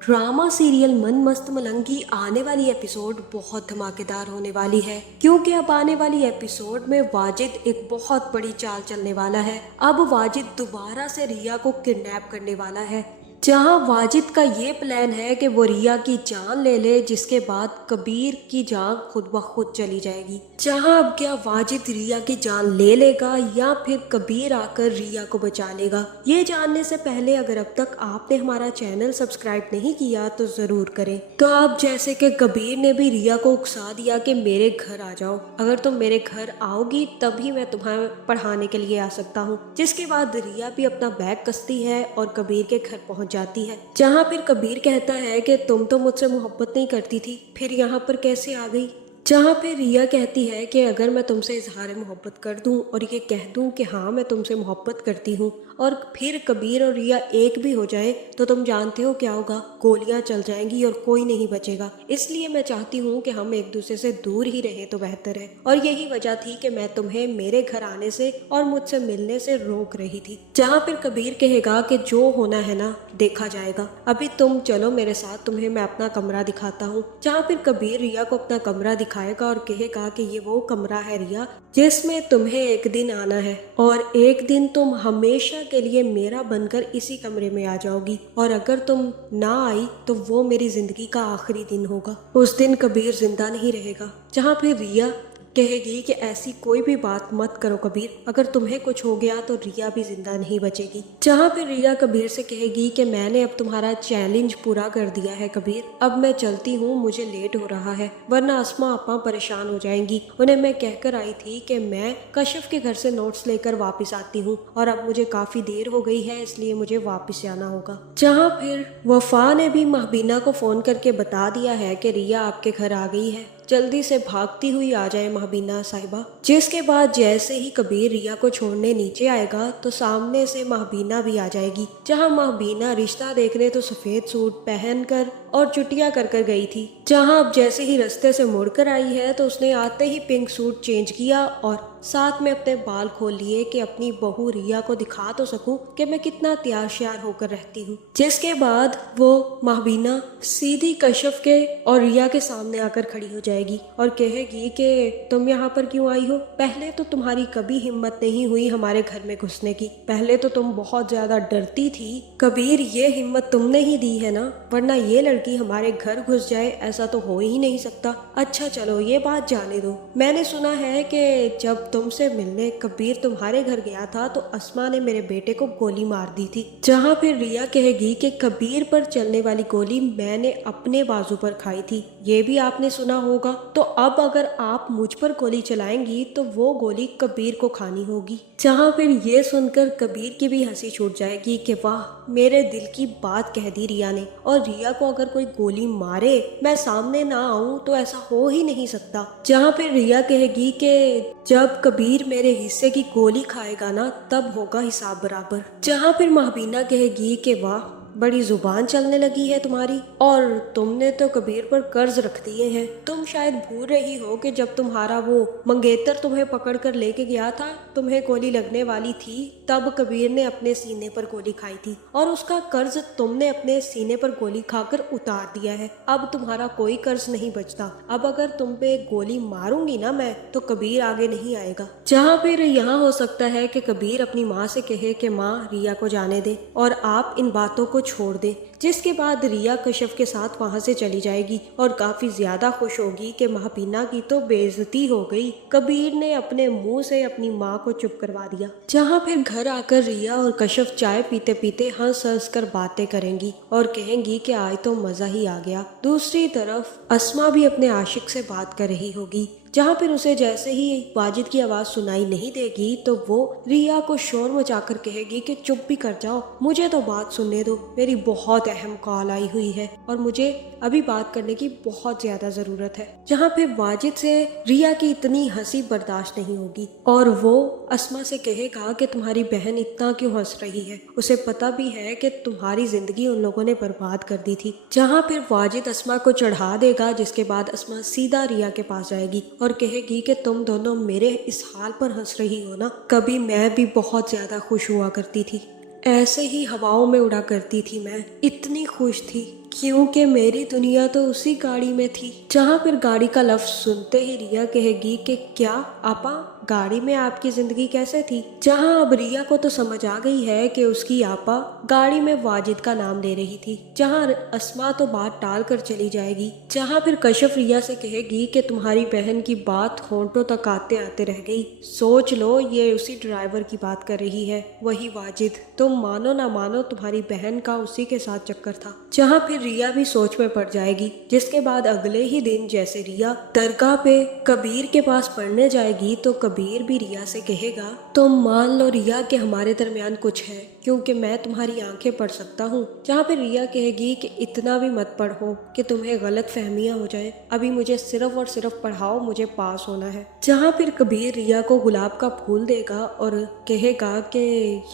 Drama serial मन मस्त मलंग की आने वाली एपिसोड बहुत धमाकेदार होने वाली है, क्योंकि अब आने वाली एपिसोड में वाजिद एक बहुत बड़ी चाल चलने वाला है। अब वाजिद दोबारा से रिया को किडनैप करने वाला है, जहां वाजिद का ये प्लान है कि वो रिया की जान ले ले, जिसके बाद कबीर की जान खुद ब खुद चली जाएगी। जहां अब क्या वाजिद रिया की जान ले लेगा या फिर कबीर आकर रिया को बचा लेगा, ये जानने से पहले अगर अब तक आपने हमारा चैनल सब्सक्राइब नहीं किया तो जरूर करें। तो अब जैसे कि कबीर ने भी रिया को उकसा दिया कि मेरे घर आ जाओ, अगर तुम मेरे घर आओगी तभी मैं तुम्हें पढ़ाने के लिए आ सकता हूँ। जिसके बाद रिया भी अपना बैग कसती है और कबीर के घर पहुंच जाती है, जहां फिर कबीर कहता है कि तुम तो मुझसे मोहब्बत नहीं करती थी, फिर यहाँ पर कैसे आ गई। जहाँ पे रिया कहती है कि अगर मैं तुमसे इजहार मोहब्बत कर दूं और ये कह दूं कि हाँ मैं तुमसे मोहब्बत करती हूँ और फिर कबीर और रिया एक भी हो जाए तो तुम जानते हो क्या होगा, गोलियां चल जाएंगी और कोई नहीं बचेगा। इसलिए मैं चाहती हूँ कि हम एक दूसरे से दूर ही रहें तो बेहतर है, और यही वजह थी कि मैं तुम्हें मेरे घर आने से और मुझसे मिलने से रोक रही थी। जहाँ फिर कबीर कहेगा कि जो होना है ना देखा जाएगा, अभी तुम चलो मेरे साथ, तुम्हें मैं अपना कमरा दिखाता हूँ। जहाँ फिर कबीर रिया को अपना कमरा दिखाएगा और कहेगा कि ये वो कमरा है रिया जिसमें तुम्हें एक दिन आना है, और एक दिन तुम हमेशा के लिए मेरा बनकर इसी कमरे में आ जाओगी, और अगर तुम ना आई तो वो मेरी जिंदगी का आखिरी दिन होगा। उस दिन कबीर जिंदा नहीं रहेगा। जहाँ फिर रिया कहेगी कि ऐसी कोई भी बात मत करो कबीर, अगर तुम्हें कुछ हो गया तो रिया भी जिंदा नहीं बचेगी। जहाँ फिर रिया कबीर से कहेगी कि मैंने अब तुम्हारा चैलेंज पूरा कर दिया है कबीर, अब मैं चलती हूँ, मुझे लेट हो रहा है वरना अस्मा अपा परेशान हो जाएंगी। उन्हें मैं कहकर आई थी कि मैं कशिफ के घर से नोट्स लेकर वापस आती हूँ और अब मुझे काफी देर हो गई है, इसलिए मुझे वापस जाना होगा। जहाँ फिर वफा ने भी महबीना को फोन करके बता दिया है कि रिया आपके घर आ गई है, जल्दी से भागती हुई आ जाए महबीना साहिबा। जिसके बाद जैसे ही कबीर रिया को छोड़ने नीचे आएगा तो सामने से महबीना भी आ जाएगी। जहां महबीना रिश्ता देखने तो सफेद सूट पहनकर और चुटिया कर गई थी, जहां अब जैसे ही रास्ते से मुड़कर आई है तो उसने आते ही पिंक सूट चेंज किया और साथ में अपने बाल खोल लिए कि अपनी बहू रिया को दिखा तो सकूं कि मैं कितना तैयार श्यार होकर रहती हूँ। जिसके बाद वो महबीना सीधी कशिफ के और रिया के सामने आकर खड़ी हो जाएगी और कहेगी कि तुम यहाँ पर क्यों आई हो, पहले तो तुम्हारी कभी हिम्मत नहीं हुई हमारे घर में घुसने की, पहले तो तुम बहुत ज्यादा डरती थी कबीर, ये हिम्मत तुमने ही दी है ना, वरना ये लड़की हमारे घर घुस जाए ऐसा तो हो ही नहीं सकता। अच्छा चलो ये बात जाने दो, मैंने सुना है कि जब तुमसे मिलने कबीर तुम्हारे घर गया था तो अस्मा ने मेरे बेटे को गोली मार दी थी। जहाँ फिर रिया कहेगी कि कबीर पर चलने वाली गोली मैंने अपने बाजू पर खाई थी, ये भी आपने सुना होगा, तो अब अगर आप मुझ पर गोली चलाएंगी तो वो गोली कबीर को खानी होगी। जहाँ फिर ये सुनकर कबीर की भी हंसी छूट जाएगी कि वाह मेरे दिल की बात कह दी रिया ने, और रिया को अगर कोई गोली मारे मैं सामने ना आऊं तो ऐसा हो ही नहीं सकता। जहाँ फिर रिया कहेगी कि जब कबीर मेरे हिस्से की गोली खाएगा ना तब होगा हिसाब बराबर। जहाँ फिर महबीना कहेगी कि वाह बड़ी जुबान चलने लगी है तुम्हारी, और तुमने तो कबीर पर कर्ज रख दिए हैं। तुम शायद भूल रही हो कि जब तुम्हारा वो मंगेतर तुम्हें पकड़ कर लेके गया था, तुम्हें गोली लगने वाली थी, तब कबीर ने अपने सीने पर गोली खाई थी और उसका कर्ज तुमने अपने सीने पर गोली खाकर उतार दिया है। अब तुम्हारा कोई कर्ज नहीं बचता, अब अगर तुम पे गोली मारूंगी ना मैं तो कबीर आगे नहीं आएगा। जहाँ फिर यहाँ हो सकता है कि कबीर अपनी माँ से कहे कि माँ रिया को जाने दे और आप इन बातों को छोड़ दे। जिसके बाद रिया कशिफ के साथ वहां से चली जाएगी और काफी ज्यादा खुश होगी कि महबीना की तो बेइज्जती हो गई, कबीर ने अपने मुंह से अपनी माँ को चुप करवा दिया। जहाँ फिर घर आकर रिया और कशिफ चाय पीते पीते हंस हंस कर बातें करेंगी और कहेंगी कि आज तो मजा ही आ गया। दूसरी तरफ अस्मा भी अपने आशिक से बात कर रही होगी, जहाँ फिर उसे जैसे ही वाजिद की आवाज सुनाई नहीं देगी तो वो रिया को शोर मचाकर कहेगी कि चुप भी कर जाओ, मुझे तो बात सुनने दो, मेरी बहुत अहम कॉल आई हुई है और मुझे अभी बात करने की बहुत ज्यादा जरूरत है। जहाँ फिर वाजिद से रिया की इतनी हंसी बर्दाश्त नहीं होगी और वो अस्मा से कहेगा कि तुम्हारी बहन इतना क्यों हंस रही है, उसे पता भी है कि तुम्हारी जिंदगी उन लोगों ने बर्बाद कर दी थी। जहाँ फिर वाजिद अस्मा को चढ़ा देगा, जिसके बाद अस्मा सीधा रिया के पास जाएगी और कहेगी कि तुम दोनों मेरे इस हाल पर हंस रही हो ना, कभी मैं भी बहुत ज्यादा खुश हुआ करती थी, ऐसे ही हवाओं में उड़ा करती थी, मैं इतनी खुश थी क्योंकि मेरी दुनिया तो उसी गाड़ी में थी। जहाँ फिर गाड़ी का लफ्ज सुनते ही रिया कहेगी कि क्या आपा, गाड़ी में आपकी जिंदगी कैसे थी। जहाँ अब रिया को तो समझ आ गई है कि उसकी आपा गाड़ी में वाजिद का नाम ले रही थी। जहाँ अस्मा तो बात टाल कर चली जाएगी। जहाँ फिर कश्यप रिया से कहेगी कि तुम्हारी बहन की बात होंठों तक आते आते रह गई। सोच लो, ये उसी ड्राइवर की बात कर रही है, वही वाजिद। तुम मानो ना मानो, तुम्हारी बहन का उसी के साथ चक्कर था। जहाँ फिर रिया भी सोच में पड़ जाएगी। जिसके बाद अगले ही दिन जैसे रिया दरगाह पे कबीर के पास पढ़ने जाएगी तो कबीर भी रिया से कहेगा, तुम मान लो रिया कि हमारे दरमियान कुछ है, क्योंकि मैं तुम्हारी आंखें पढ़ सकता हूँ। जहाँ पे रिया कहेगी कि इतना भी मत पढ़ो कि तुम्हें गलत फहमियाँ हो जाए, अभी मुझे सिर्फ और सिर्फ पढ़ाओ, मुझे पास होना है। जहाँ फिर कबीर रिया को गुलाब का फूल देगा और कहेगा कि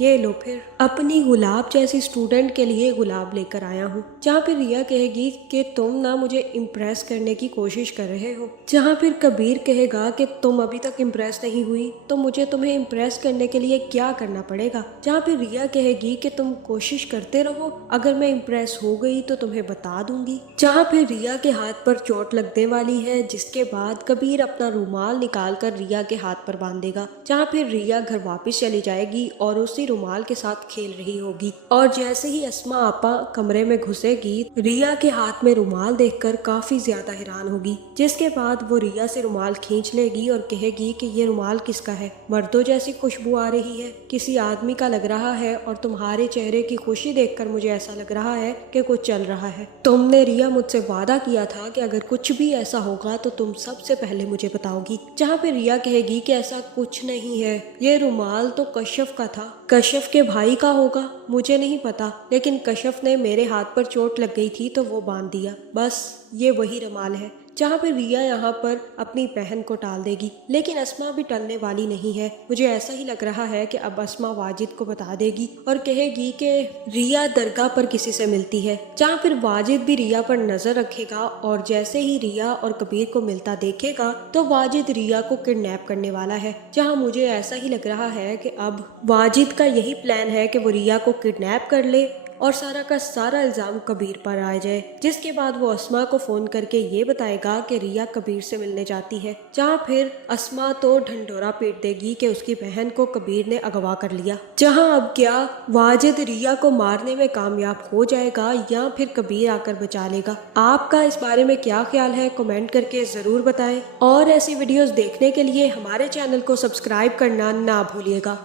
ये लो, फिर अपनी गुलाब जैसी स्टूडेंट के लिए गुलाब लेकर आया हूँ। जहाँ फिर रिया कहेगी कि तुम ना मुझे इम्प्रेस करने की कोशिश कर रहे हो। जहाँ फिर कबीर कहेगा कि तुम अभी तक इम्प्रेस नहीं हुई तो मुझे तुम्हें इम्प्रेस करने के लिए क्या करना पड़ेगा। जहाँ फिर रिया कहेगी कि तुम कोशिश करते रहो, अगर मैं इम्प्रेस हो गई तो तुम्हें बता दूंगी। जहाँ फिर रिया के हाथ पर चोट लगने वाली है, जिसके बाद कबीर अपना रुमाल निकाल कर रिया के हाथ पर बांधेगा। जहाँ फिर रिया घर वापस चली जाएगी और उसी रुमाल के साथ खेल रही होगी। और जैसे ही अस्मा आपा कमरे में घुसेगी, रिया के हाथ में रुमाल देखकर काफी ज्यादा हैरान होगी। जिसके बाद वो रिया से रुमाल खींच लेगी और कहेगी कि ये रुमाल किसका है, मर्दों जैसी खुशबू आ रही है, किसी आदमी का लग रहा है, और तुम्हारे चेहरे की खुशी देखकर मुझे ऐसा लग रहा है कि कुछ चल रहा है। तुमने रिया मुझसे वादा किया था कि अगर कुछ भी ऐसा होगा तो तुम सबसे पहले मुझे बताओगी। जहाँ पे रिया कहेगी कि ऐसा कुछ नहीं है, ये रुमाल तो कश्यप का था, कश्यप के भाई का होगा, मुझे नहीं पता, लेकिन कश्यप ने मेरे हाथ पर चोट लग गई थी तो वो बांध दिया, बस ये वही रुमाल है। जहाँ पे रिया यहाँ पर अपनी बहन को टाल देगी, लेकिन अस्मा भी टलने वाली नहीं है। मुझे ऐसा ही लग रहा है कि अब अस्मा वाजिद को बता देगी और कहेगी कि रिया दरगाह पर किसी से मिलती है। जहाँ फिर वाजिद भी रिया पर नजर रखेगा और जैसे ही रिया और कबीर को मिलता देखेगा तो वाजिद रिया को किडनैप करने वाला है। जहाँ मुझे ऐसा ही लग रहा है कि अब वाजिद का यही प्लान है कि वो रिया को किडनैप कर ले और सारा का सारा इल्जाम कबीर पर आ जाए। जिसके बाद वो अस्मा को फोन करके ये बताएगा कि रिया कबीर से मिलने जाती है। जहाँ फिर अस्मा तो ढंढोरा पीट देगी कि उसकी बहन को कबीर ने अगवा कर लिया। जहाँ अब क्या वाजिद रिया को मारने में कामयाब हो जाएगा या फिर कबीर आकर बचा लेगा। आपका इस बारे में क्या ख्याल है, कमेंट करके जरूर बताएं और ऐसी वीडियोस देखने के लिए हमारे चैनल को सब्सक्राइब करना ना भूलिएगा।